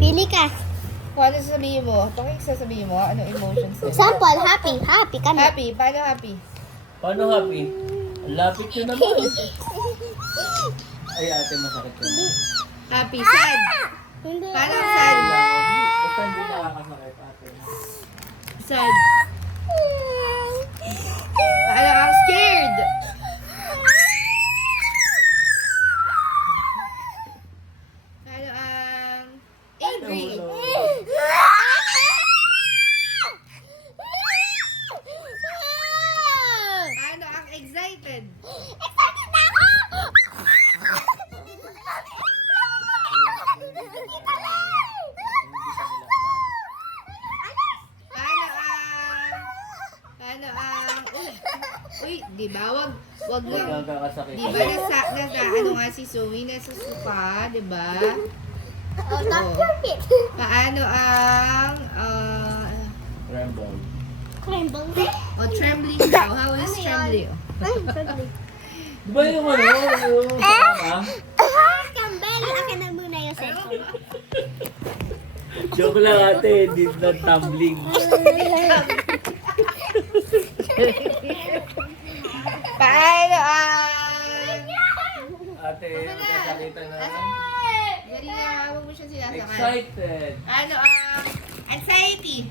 Pili ka. Kung ano sasabihin mo, sasabihin mo, ano emotions nila? Example, happy. Happy ka na. Happy, paano happy? Paano happy? Ang lapit nyo naman. Ay, ate, masakit ko. Happy, sad. Hindi. Paano ang sad? Basta hindi nakakasakit, ate. Sad. Paano ang scared? Paano ang angry? Paano ang excited? Excited na ako! Uy, di ba? Wag Huwag lang. kang kakasakit. Di ba ano nga si Zoe, nasa sofa, di ba? Oh, that's perfect. Paano ang, Tremble. Crumble. trembling daw? How is Ano yun? trembling? Ay, sorry. Di ba yung ano? Yung sama? Campbell, akin na muna yung cellphone. Joke lang, ate. Hindi na tumbling. Paano ang... Ate, magkakita na. Dali na, huwag mo siya sinasakal. Excited. Ano ang anxiety?